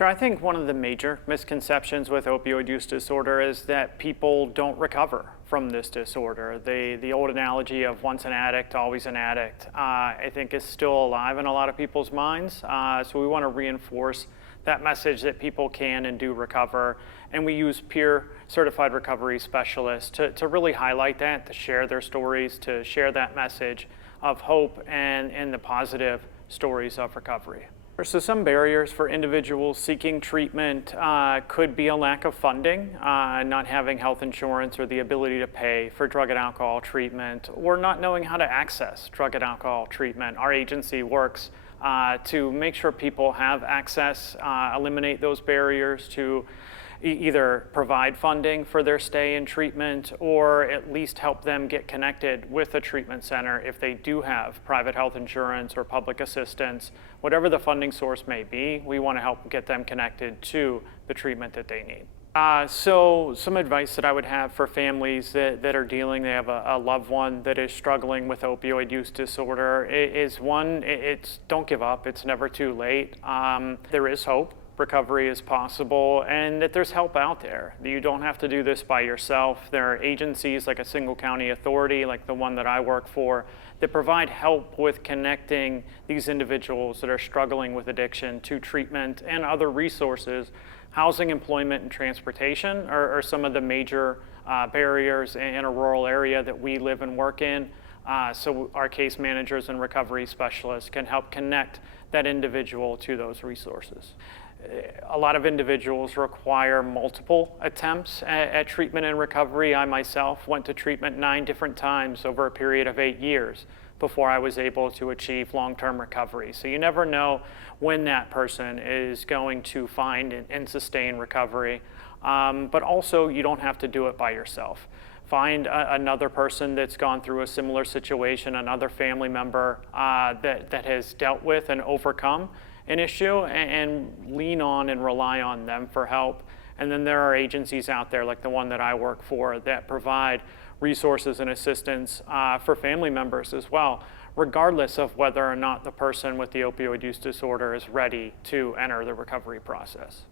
Sure, I think one of the major misconceptions with opioid use disorder is that people don't recover from this disorder. The old analogy of once an addict, always an addict, I think is still alive in a lot of people's minds. So we want to reinforce that message that people can and do recover. And we use peer certified recovery specialists to really highlight that, to share their stories, to share that message of hope and the positive stories of recovery. So some barriers for individuals seeking treatment could be a lack of funding, not having health insurance or the ability to pay for drug and alcohol treatment, or not knowing how to access drug and alcohol treatment. Our agency works to make sure people have access, eliminate those barriers to either provide funding for their stay in treatment or at least help them get connected with a treatment center if they do have private health insurance or public assistance. Whatever the funding source may be, we want to help get them connected to the treatment that they need. So some advice that I would have for families that are dealing, they have a loved one that is struggling with opioid use disorder is one, don't give up, it's never too late. There is hope. Recovery is possible, and that there's help out there. You don't have to do this by yourself. There are agencies like a single county authority, like the one that I work for, that provide help with connecting these individuals that are struggling with addiction to treatment and other resources. Housing, employment, and transportation are some of the major barriers in a rural area that we live and work in. So our case managers and recovery specialists can help connect that individual to those resources. A lot of individuals require multiple attempts at treatment and recovery. I myself went to treatment 9 different times over a period of 8 years before I was able to achieve long-term recovery. So you never know when that person is going to find and sustain recovery. But also, you don't have to do it by yourself. Find another person that's gone through a similar situation, another family member that has dealt with and overcome an issue, and lean on and rely on them for help. And then there are agencies out there like the one that I work for that provide resources and assistance for family members as well, regardless of whether or not the person with the opioid use disorder is ready to enter the recovery process.